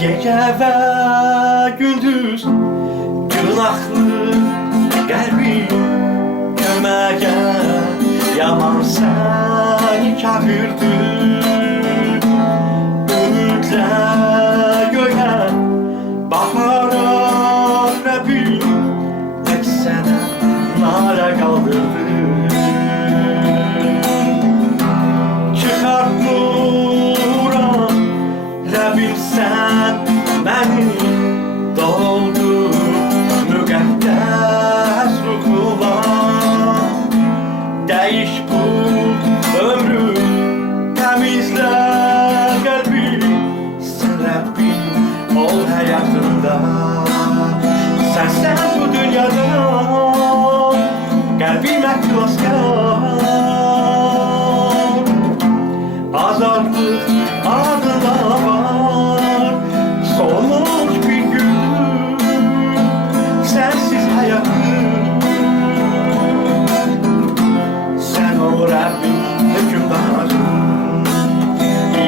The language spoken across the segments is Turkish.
Gece ve gündüz günahlı kalbim kömeğe yaman seni çağırdı. Ümitler göğe bahara Rabbim tek sana nara kaldırdı. Çıkartmıram Rabbim sen beni doldur müqəddəs ruhuna. Değiş bu ömrü, temizle kalbi. Sen Rabbim ol hayatımda. Sen bu dünyada kalbime kılaskar. Azadlık adına var solmuş bir gün, sensiz hayatım. Sen o Rabbim hükümdarım,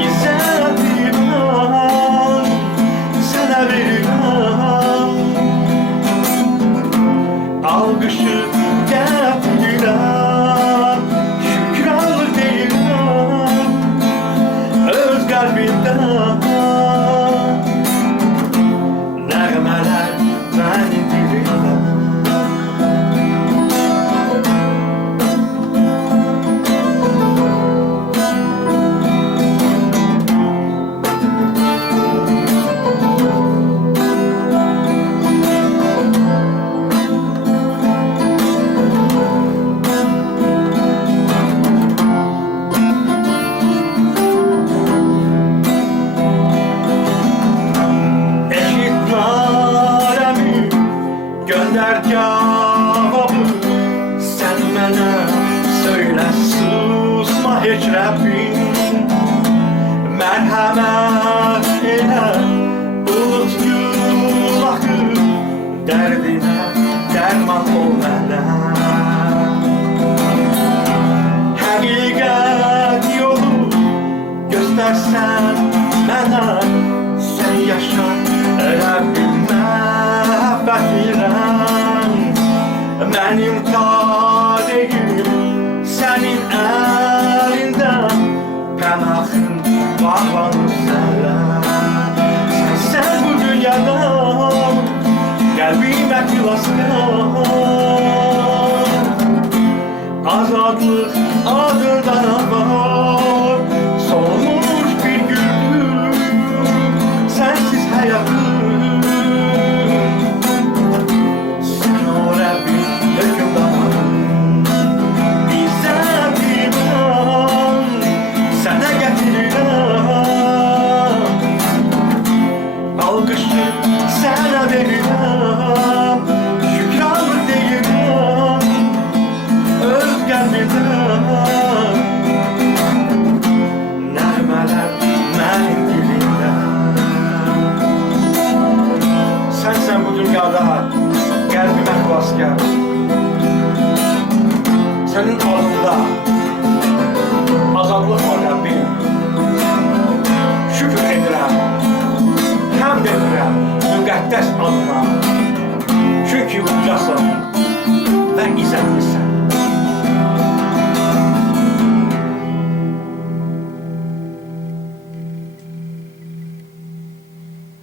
İzzeti ben sana veririm. Alkışı getiren şükranlı değilim öz kalbimden. Nəğmələr mənim dilimdə. Gönder cevabı sen bana söyle, susma hiç Rabbim. Merhamet eyle, bulut yulakı, derdine derman ol bana. Hakikat yolu göstersen bana, sen yaşa Rabbim muhabbetiyle. Benim kadehim senin elinden, pənahın bağlanır sana. Sen bu dünyada kalbime kılaskar. Azadlık adından var solmuş bir gün, sensiz hayatım. Alkışı sana veririm, şükranlı değilim öz kalbimden. Nəğmələr mənim dilimdə. Sen bu dünyada kalbime kılaskar. Senin adında azadlık var Rabbim. Şükür edirəm, hamd edirəm müqəddəs adına. Çünki ucasan və izzətlisin.